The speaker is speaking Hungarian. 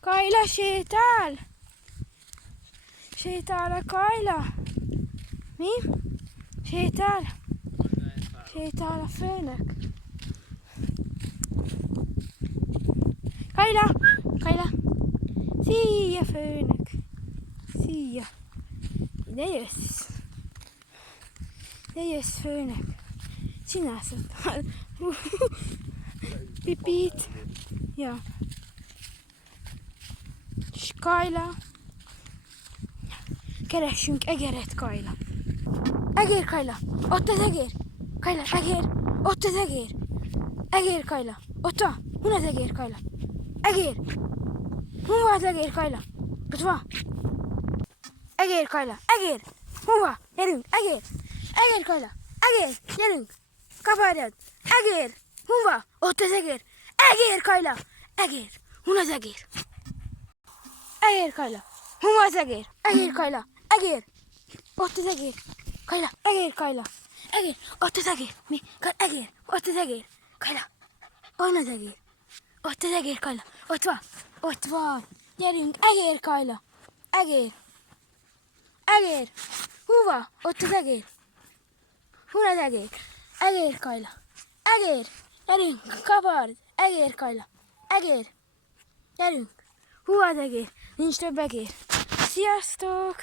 Kajla sétál? Sétál a Kajla? Mi? Sétál? Sétál a főnök? Kajla! Kajla! Szia, főnök! Szia! Ide jössz? Ide jössz, főnök? Csinálsz ott? Pipit! Ja. És Kajla! Keressünk egeret, Kajla! Egér, Kajla! Ott az egér! Kajla, egér! Ott az egér! Egér, Kajla! Ott van! Hol az egér, Kajla? Egér! Hol van az egér, Kajla? Ott van! Egér, Kajla! Egér! Hol van? Gyerünk! Egér! Egér, Kajla! Egér! Gyerünk! Kaparjad! Egér! Hol van? Ott az egér! Egér, Kajla! Egér! Hol az egér? Egér, Kajla! Hol van az egér? Egér, Kajla! Egér! Ott az egér! Kajla! Egér, Kajla! Egér! Ott az egér! Mi? Egér! Ott az egér! Kajla! Hol az egér? Ott az egér, Kajla! Ott van! Ott van! Gyerünk! Egér, Kajla! Egér! Egér! Hova? Ott az egér! Hol az egér? Egér, Kajla! Egér! Gyerünk! Kapard! Egér, Kajla! Egér! Gyerünk! Hova az egér? Nincs több egér! Sziasztok!